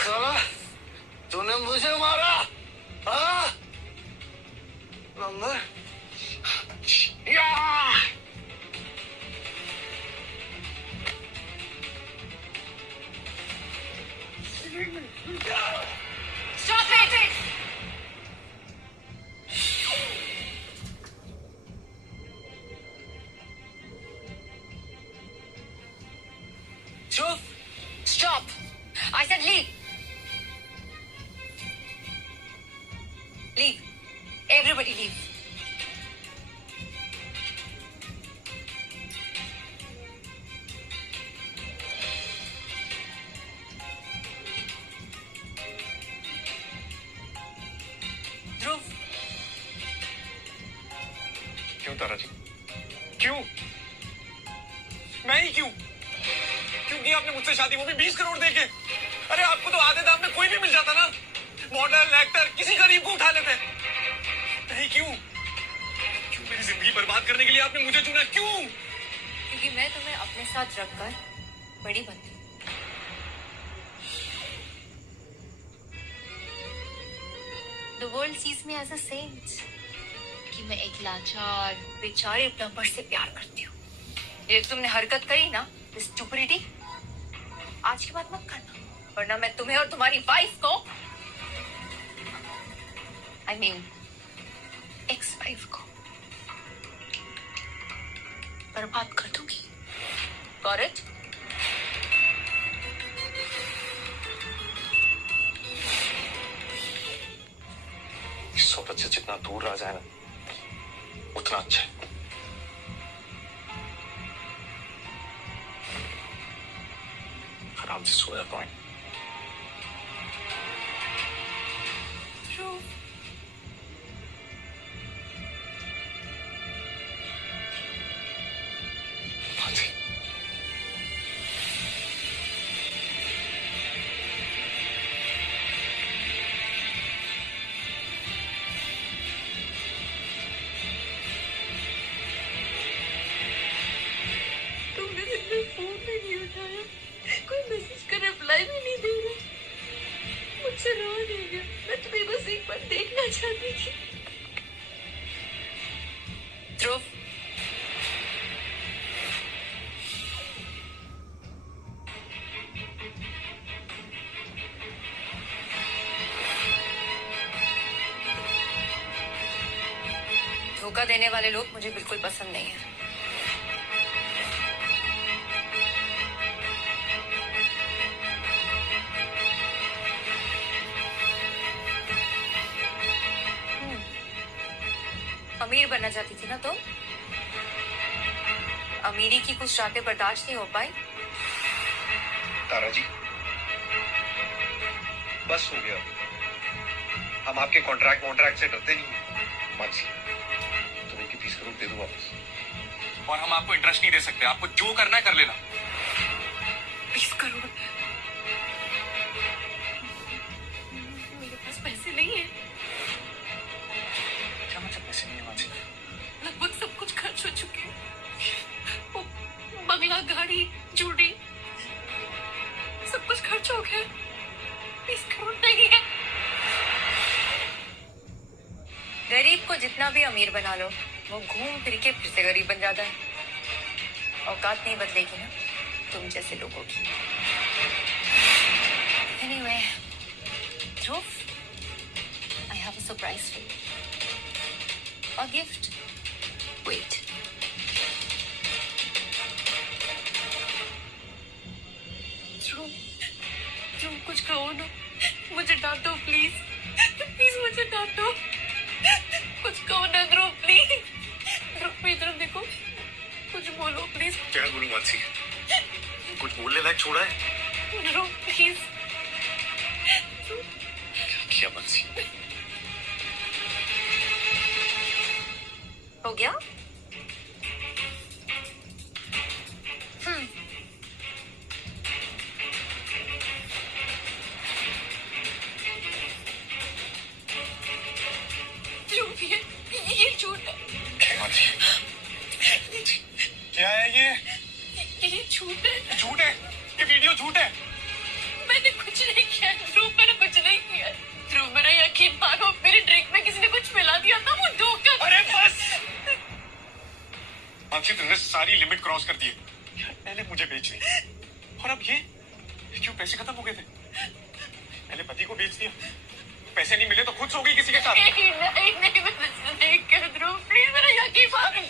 साला तूने मुझे मारा। हाँ, प्लम्बर। या! Stop it! चुप। Stop! I said leave. Leave. Everybody leave. ध्रुव, क्यों तारा जी? क्यों? मैं ही क्यों? क्यों की आपने मुझसे शादी, वो भी 20 करोड़ देके? अरे आपको तो आधे दाम में कोई भी मिल जाता ना, मॉडल, एक्टर, किसी गरीब को उठा लेते। नहीं, क्यों? क्यों मेरी जिंदगी बर्बाद करने के लिए आपने मुझे चुना? क्यों? क्योंकि मैं तुम्हें अपने साथ रखकर बड़ी बनती हूँ। The world sees me as a saint. कि मैं एक लाचार बेचारे प्लम्बर से प्यार करती हूँ। ये तुमने हरकत करी ना, स्टुपिडिटी, आज के बाद मत करना, वरना मैं तुम्हें और तुम्हारी वाइफ को, I mean, एक्स वाइफ को बर्बाद कर दूंगी। Got it? इस सोबत से जितना दूर रह जाए ना, उतना अच्छा है। आराम से सोया पाए। ध्रुव, धोखा देने वाले लोग मुझे बिल्कुल पसंद नहीं है। अमीर बनना चाहती थी ना तुम? अमीरी की कुछ रातें बर्दाश्त नहीं हो पाई? तारा जी, बस हो गया। हम आपके कॉन्ट्रैक्ट से डरते नहीं हैं। मानसी, तुम्हें की 20 करोड़ दे दो वापस। और हम आपको इंटरेस्ट नहीं दे सकते। आपको जो करना है कर लेना। 20 करोड़? मेरे पास पैसे नहीं है। क्या मतलब पैसे नहीं है मानसी? लगभग सब कुछ खर्च हो चुके हैं। वो बंगला, गाड़ी, जूड़ी, सब कुछ खर्च हो गया। 20 करोड़ नहीं है। गरीब को जितना भी अमीर बना लो, वो घूम फिर के फिर से गरीब बन जाता है। औकात नहीं बदलेगी ना तुम जैसे लोगों की। Anyway, Dhruv, I have a surprise for you. A gift. Wait. Dhruv, कुछ कहो ना। मुझे डांटो प्लीज। प्लीज मुझे डांटो। कुछ कहो ना ध्रुव, प्लीज। ध्रुव, मेरी तरफ देखो। कुछ बोलो प्लीज। क्या बोलूं मानसी? कुछ बोलने लायक छोड़ा है? ध्रुव प्लीज। क्या मानसी? हो गया? ध्रुव, ये झूठ है। क्या है ये? ये झूठ है। झूठ है? ये वीडियो झूठ है? मैंने कुछ नहीं किया ध्रुव, मैंने कुछ नहीं किया। ध्रुव, मेरा यकीन मानो, मेरे ड्रिंक में किसी ने कुछ मिला दिया था, वो धोखा। अरे बस मानसी, तुमने सारी लिमिट क्रॉस कर दी है। पहले मुझे बेच दी और अब ये क्यों? पैसे खत्म हो गए थे। पहले पति को बेच दिया, पैसे नहीं मिले तो खुद सो गई किसी के साथ। नहीं, मैंने ऐसा नहीं किया ध्रुव, प्लीज मेरा यकीन मानो।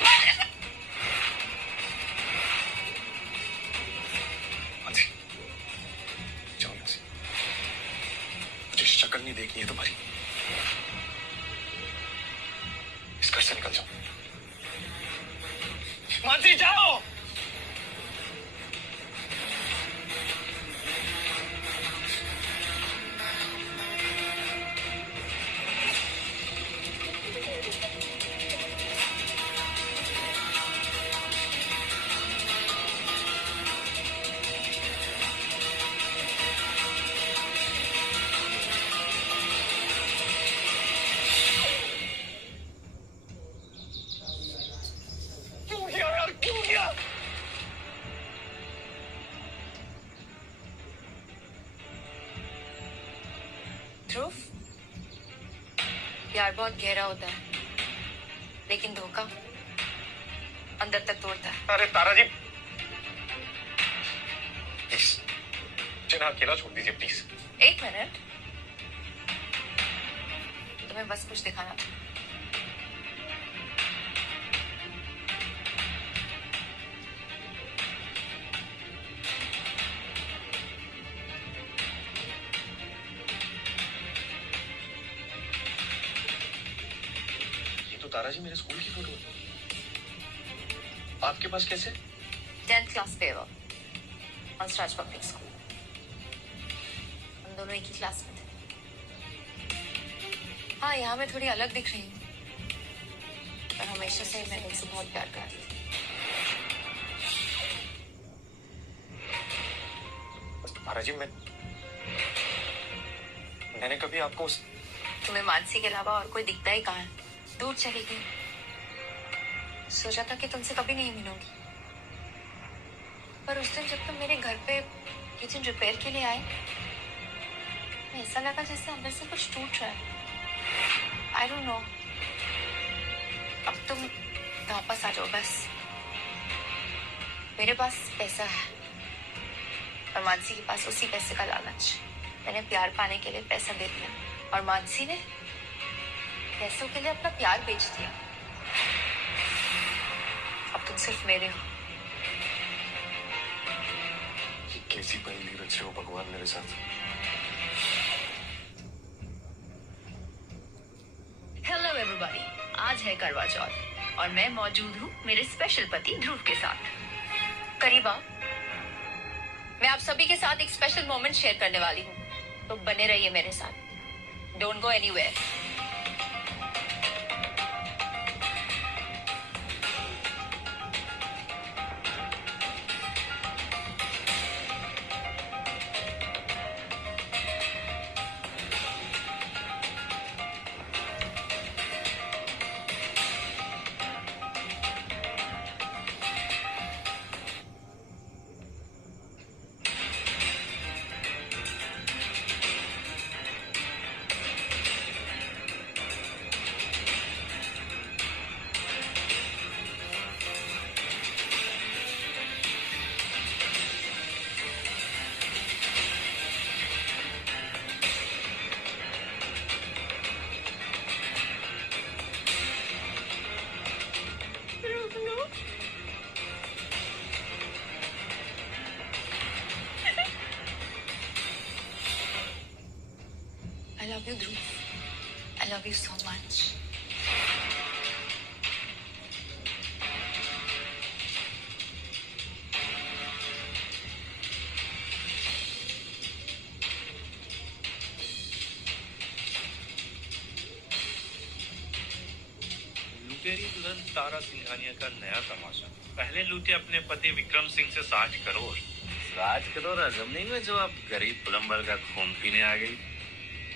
मानसी, जाओ यहाँ से। मुझे शक्ल नहीं देखनी है तुम्हारी। इस घर से निकल जाओ। मानसी, जाओ। क्यों किया यार, क्यों किया? ध्रुव, प्यार बहुत गहरा होता है, लेकिन धोखा अंदर तक तोड़ता है। अरे तारा जी, प्लीज मुझे ना अकेला छोड़ दीजिए प्लीज। 1 मिनट, तुम्हें बस कुछ दिखाना था। ये तो तारा जी मेरे स्कूल की फोटो है। आपके पास कैसे? 10th class favour, Hansraj public school. हम दोनों एक ही क्लास में थे। हाँ, यहाँ मैं थोड़ी अलग दिख रही हूँ, पर हमेशा से मैं तुमसे बहुत प्यार करती थी। तारा जी, मैंने कभी आपको तुम्हें मानसी के अलावा और कोई दिखता ही कहाँ है? दूर चली गई। सोचा था कि तुमसे कभी नहीं मिलूंगी, पर उस दिन जब तुम मेरे घर पे किचन रिपेयर के लिए आए, ऐसा लगा जैसे अंदर से कुछ टूट रहा है। I don't know. अब तुम वापस आ जाओ बस। मेरे पास पैसा है और मानसी के पास उसी पैसे का लालच। मैंने प्यार पाने के लिए पैसा दे दिया और मानसी ने पैसों के लिए अपना प्यार बेच दिया। अब तुम सिर्फ मेरे हो। ये कैसी पहेली रच रहे हो भगवान मेरे साथ? हेलो एवरीबॉडी, आज है करवा चौथ और मैं मौजूद हूँ मेरे स्पेशल पति ध्रुव के साथ। करीबा, मैं आप सभी के साथ एक स्पेशल मोमेंट शेयर करने वाली हूँ। तो बने रहिए मेरे साथ। Don't go anywhere. I love you, Dhruv. I love you so much. लुटेरी दुल्हन तारा सिंघानिया का नया तमाशा। पहले लूटे अपने पति विक्रम सिंह से 60 करोड़। 60 करोड़ हजम नहीं हुए जो आप गरीब प्लम्बर का खून पीने आ गई।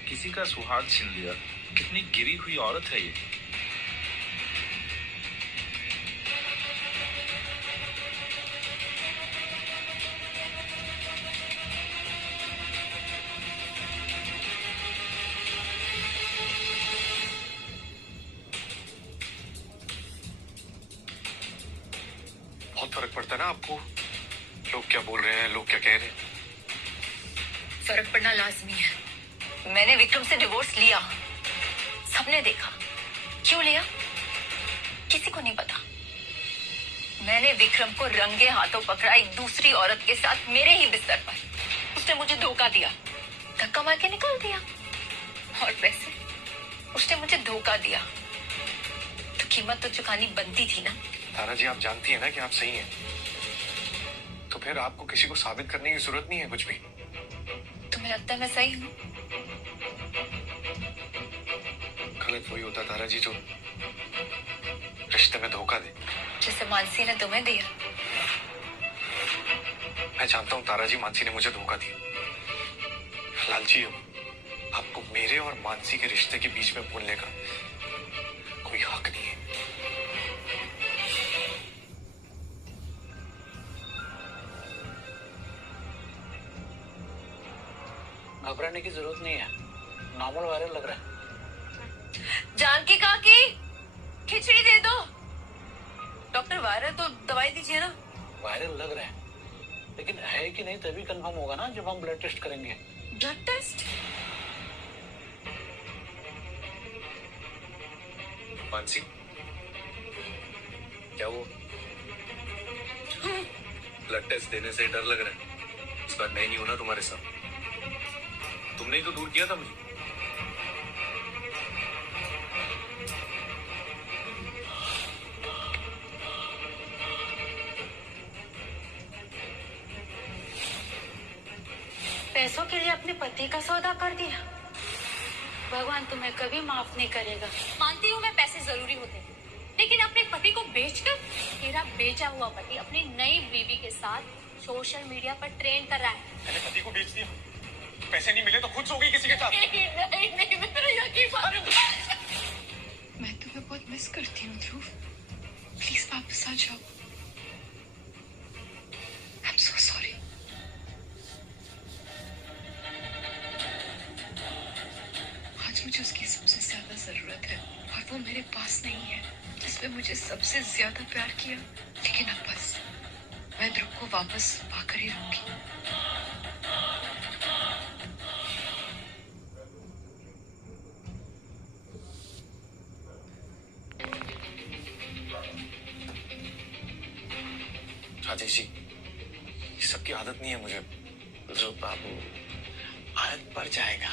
किसी का सुहाग छीन लिया। कितनी गिरी हुई औरत है ये। बहुत फर्क पड़ता है ना आपको, लोग क्या बोल रहे हैं, लोग क्या कह रहे हैं। फर्क पड़ना लाजमी है। मैंने विक्रम से डिवोर्स लिया, सबने देखा। क्यों लिया किसी को नहीं पता। मैंने विक्रम को रंगे हाथों पकड़ा एक दूसरी औरत के साथ मेरे ही बिस्तर पर। उसने मुझे धोखा दिया, धक्का मार के निकाल दिया। और वैसे उसने मुझे धोखा दिया तो कीमत तो चुकानी बनती थी ना। तारा जी, आप जानती है ना कि आप सही हैं, तो फिर आपको किसी को साबित करने की जरूरत नहीं है कुछ भी। तुम्हें लगता है मैं सही हूँ? गलत वही होता तारा जी जो रिश्ते में धोखा दे, जैसे मानसी ने तुम्हें दिया। मैं जानता हूँ तारा जी, मानसी ने मुझे धोखा दिया। लालची हो, आपको मेरे और मानसी के रिश्ते के बीच में बोलने का कोई हक नहीं है। घबराने की जरूरत नहीं है, नॉर्मल वायरल लग रहा है। जानकी काकी, खिचड़ी दे दो। डॉक्टर वायरल तो दवाई दीजिए ना। वायरल लग रहा है, लेकिन है कि नहीं तभी कंफर्म होगा ना जब हम ब्लड टेस्ट करेंगे। Blood test? मानसी, क्या वो ब्लड टेस्ट देने से डर लग रहा है? इस बार मैं नहीं हूं ना तुम्हारे साथ। तुमने ही तो दूर किया था मुझे। पैसों के लिए अपने पति का सौदा कर दिया। भगवान तुम्हें कभी माफ नहीं करेगा। मानती हूँ मैं पैसे जरूरी होते हैं, लेकिन अपने पति को बेचकर तेरा बेचा हुआ पति अपनी नई बीवी के साथ सोशल मीडिया पर ट्रेंड कर रहा है। मैंने पति को बेच दिया, पैसे नहीं मिले तो खुद सो गई किसी के साथ। नहीं, मेरा यकीन मानो। मैं तुम्हें बहुत मिस करती हूँ ध्रुव, प्लीज वापस आ जाओ। I am so sorry. आज मुझे उसकी सबसे ज्यादा जरूरत है और वो मेरे पास नहीं है, जिसने मुझे सबसे ज्यादा प्यार किया। लेकिन अब बस मैं ध्रुव को वापस पाकर ही रहूंगी। राजेश जी, ये सबकी आदत नहीं है मुझे। जो बाबू, आदत पड़ जाएगा।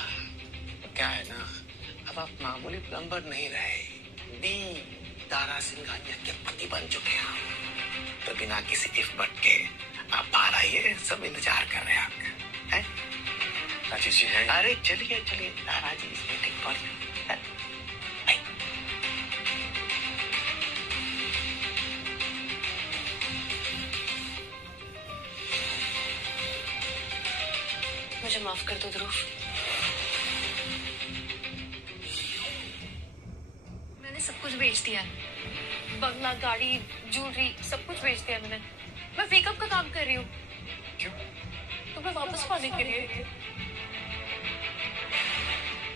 क्या है ना, अब आप मामूली प्लम्बर नहीं रहे, डी तारा सिंघानिया के पति बन चुके हैं। तो बिना किसी इफ बट के आप बाहर आइए, सब इंतजार कर रहे हैं आपका। आशीष जी हैं। अरे चलिए चलिए तारा जी इस मीटिंग पर। मुझे माफ कर दो ध्रुव। मैंने सब कुछ बेच दिया है, बंगला, गाड़ी, ज्वेलरी, सब कुछ बेच दिया मैंने। मैं मेकअप का काम कर रही हूँ। क्यों? तुम्हें वापस पाने के लिए।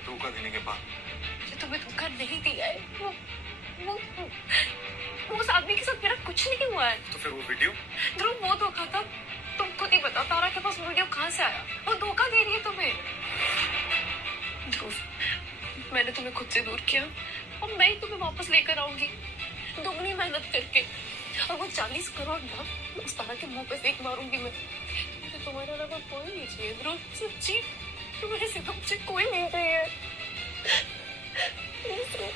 धोखा देने के बाद? मुझे तुम्हें धोखा नहीं दिया है। वो उस आदमी के साथ मेरा कुछ नहीं हुआ है। तो फिर वो वीडियो? ध्रुव वो धोखा था, तुम खुद ही बताओ तारा के पास वीडियो कहाँ से आया? वो धोखा दे रही है तुम्हें। ध्रुव, मैंने तुम्हें खुद से दूर किया और मैं ही तुम्हें वापस लेकर आऊंगी, दुगनी मेहनत करके। और वो 40 करोड़ ना उस तारा के मुंह पे फेंक मारूंगी मैं। मुझे तुम्हारे अलावा कोई नहीं चाहिए ध्रुव, सच्ची। तुम्हारे सिवा मुझे कोई नहीं चाहिए। Please Dhruv.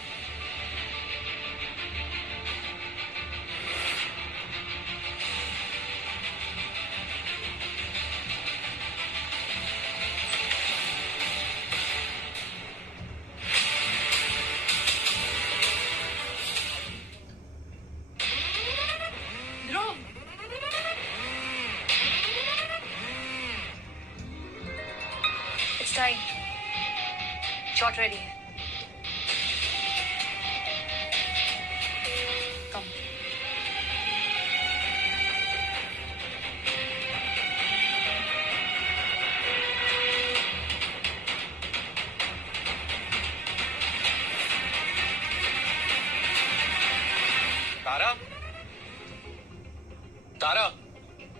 Time shot ready है। कम। तारा, तारा,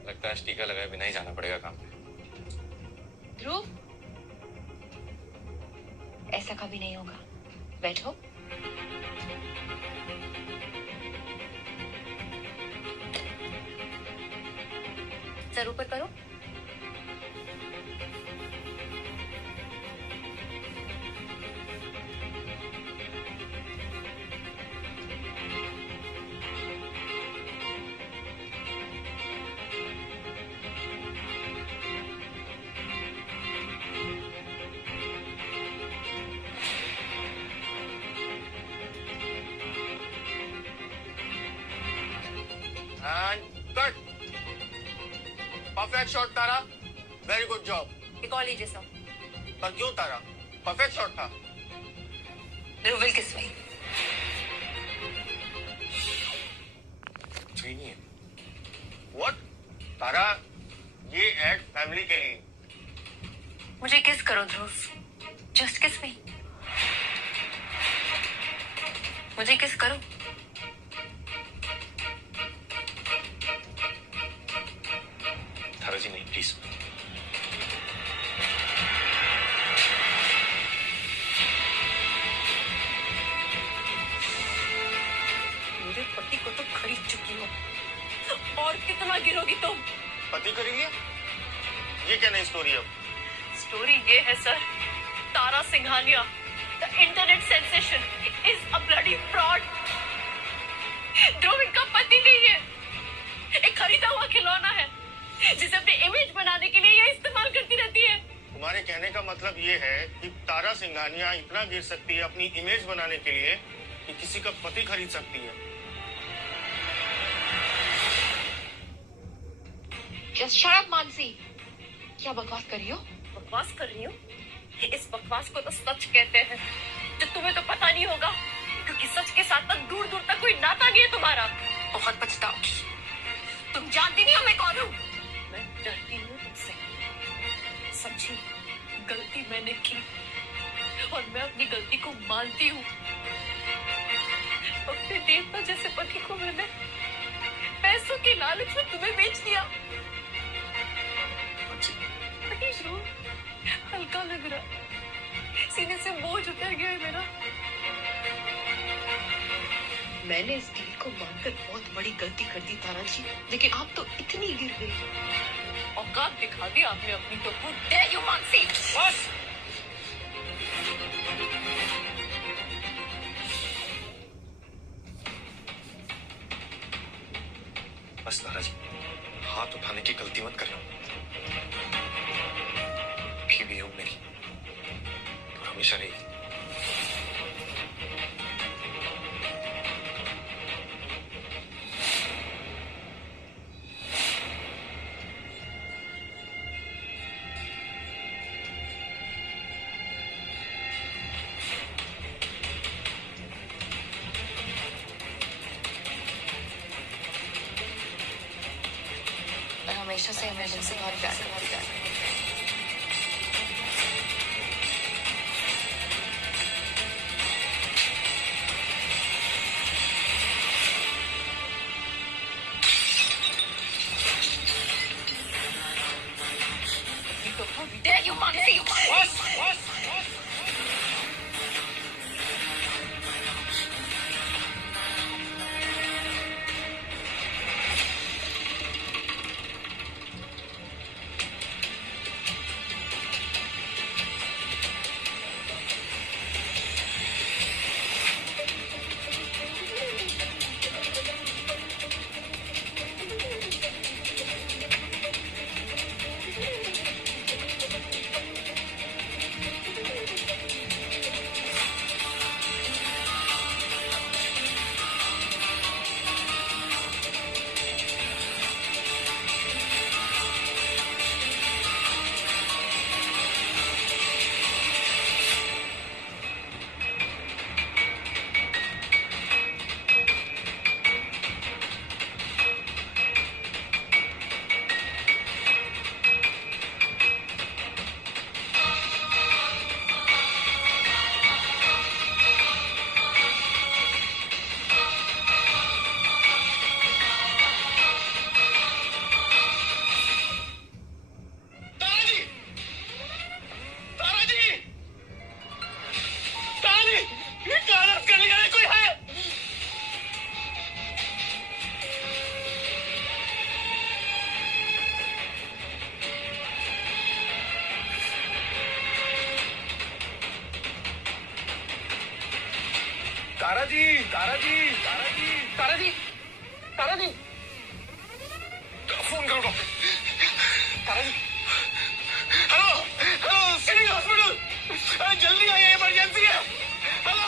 लगता है टीका लगाए बिना ही जाना पड़ेगा काम पे। ध्रुव, ऐसा कभी नहीं होगा। बैठो। सर ऊपर करो। कट। परफेक्ट शॉट तारा, वेरी गुड जॉब। एक और लीजिए सर। पर क्यों तारा, परफेक्ट शॉट था। ध्रुव विल किस में। सही नहीं है। व्हाट? तारा, ये एड फैमिली के लिए। मुझे किस करो ध्रुव, जस्ट किस में। मुझे किस करो। तारा जी नहीं, प्लीज। मेरे पति को तो खरीद चुकी हो, और कितना गिरोगी तुम? पति खरीद लिया? ये क्या नई स्टोरी है? स्टोरी ये है sir, Tara Singhania, the internet sensation, is a bloody fraud. Dhruv इनका पति नहीं है, एक खरीदा हुआ खिलौना है जिसे अपनी इमेज बनाने के लिए ये इस्तेमाल करती रहती है। तुम्हारे कहने का मतलब ये है कि तारा सिंघानिया इतना गिर सकती है अपनी इमेज बनाने के लिए कि किसी का पति खरीद सकती है। Just shut up, Mansi. क्या बकवास कर रही हो? बकवास कर रही हूँ? इस बकवास को तो सच कहते हैं, जो तुम्हें तो पता नहीं होगा, क्योंकि सच के साथ तक दूर दूर तक कोई नाता नहीं है तुम्हारा। बहुत पछताओगी। तुम जानती नहीं हो मैं कौन हूँ। मैं डरती हूँ तुमसे। समझी, गलती मैंने की और मैं अपनी गलती को मानती हूँ। अपने देवता जैसे पति को मैंने पैसों के लालच में तुम्हें बेच दिया। हल्का लग रहा, सीने से बोझ उतर गया है मेरा। मैंने इस डील को मानकर बहुत बड़ी गलती कर दी तारा जी, लेकिन आप तो इतनी गिर गई। औकात दिखा दी आपने अपनी तो। How dare you, Mansi? बस। बस तारा जी, हाथ उठाने की गलती मत करना। भी हो मेरी। हमेशा रही। मैं हमेशा से इमरजेंसी बहुत प्यार करती हूँ। Dare you, Mansi? Tara ji, Tara ji, Tara ji, Tara ji, Tara ji, phone करो doctor. Tara ji, hello, hello, city hospital, जल्दी आइए, इमरजेंसी है। हेलो,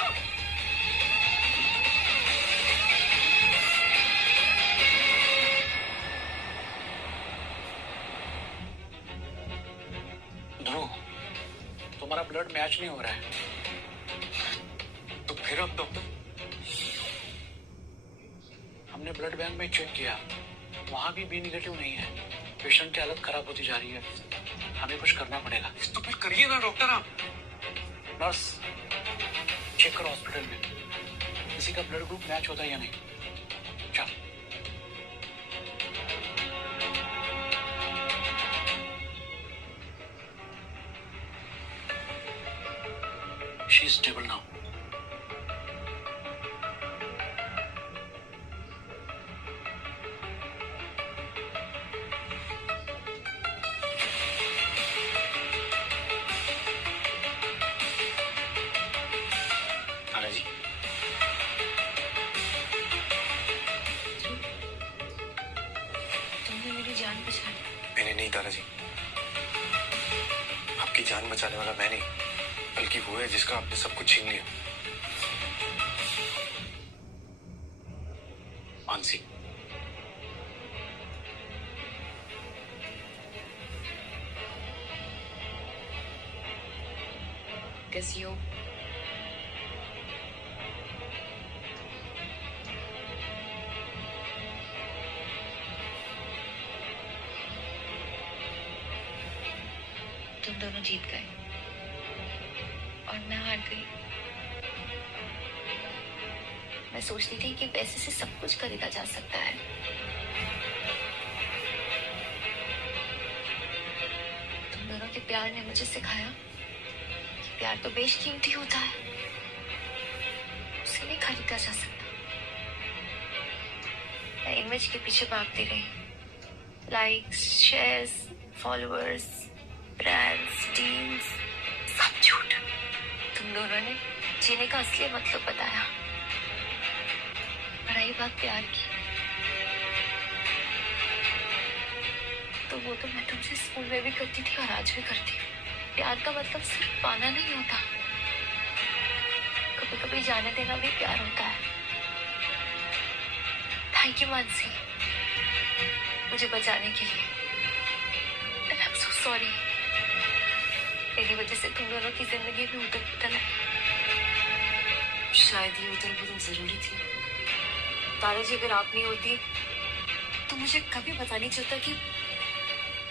ध्रुव, तुम्हारा ब्लड मैच नहीं हो रहा है। तो फिर अब डॉक्टर? हमने ब्लड बैंक में चेक किया, वहां भी बी निगेटिव नहीं है। पेशेंट की हालत खराब होती जा रही है, हमें कुछ करना पड़ेगा। तो फिर करिए ना डॉक्टर आप। नर्स, चेक करो हॉस्पिटल में किसी का ब्लड ग्रुप मैच होता है या नहीं। चल। She is stable now. Tara ji, तुमने मेरी जान बचाई। मैंने नहीं तारा जी, आपकी जान बचाने वाला मैं नहीं, बल्कि वो है जिसका आपने सब कुछ छीन लिया। Mansi, Guess you. तुम दोनों जीत गए और मैं हार गई। मैं सोचती थी कि पैसे से सब कुछ खरीदा जा सकता है, तुम दोनों के प्यार ने मुझे सिखाया कि प्यार तो बेशकीमती होता है, उसे नहीं खरीदा जा सकता। मैं इमेज के पीछे भागती रही, likes, shares, followers, brands, deals, सब झूठ। तुम दोनों ने जीने का असली मतलब बताया। और रही बात प्यार की, तो वो तो मैं तुमसे स्कूल में भी करती थी और आज भी करती हूँ। प्यार का मतलब सिर्फ पाना नहीं होता, कभी कभी जाने देना भी प्यार होता है। थैंक यू मानसी, मुझे बचाने के लिए। And I'm so sorry, मेरी वजह से तुम दोनों की जिंदगी में उथल पुथल है। शायद ये उथल पुथल जरूरी थी। तारा जी, अगर आप नहीं होती तो मुझे कभी पता नहीं चलता कि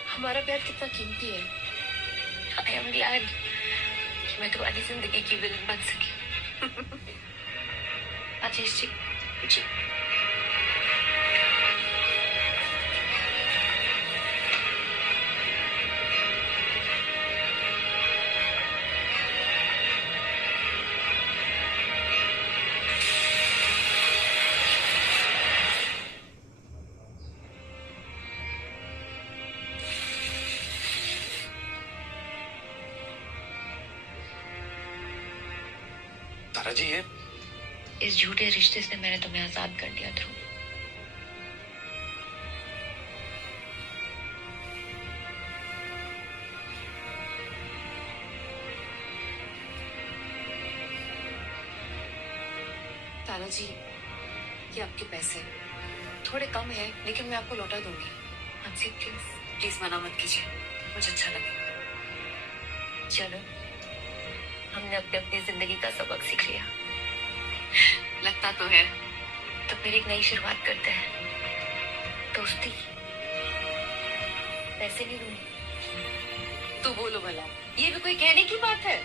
हमारा प्यार कितना कीमती है। आई एम ग्लैड कि मैं तुम्हारी जिंदगी की विलन बन सकी। आशीष जी, जी तारा जी, ये इस झूठे रिश्ते से मैंने तुम्हें आजाद कर दिया ध्रुव। तारा जी, ये आपके पैसे थोड़े कम है, लेकिन मैं आपको लौटा दूंगी। मानसी प्लीज, प्लीज मना मत कीजिए, मुझे अच्छा लगेगा। चलो हमने अपनी अपनी जिंदगी का सबक सीख लिया। लगता तो है। तो फिर एक नई शुरुआत करते हैं। दोस्ती, पैसे नहीं दूंगी। तो बोलो भला, ये भी कोई कहने की बात है?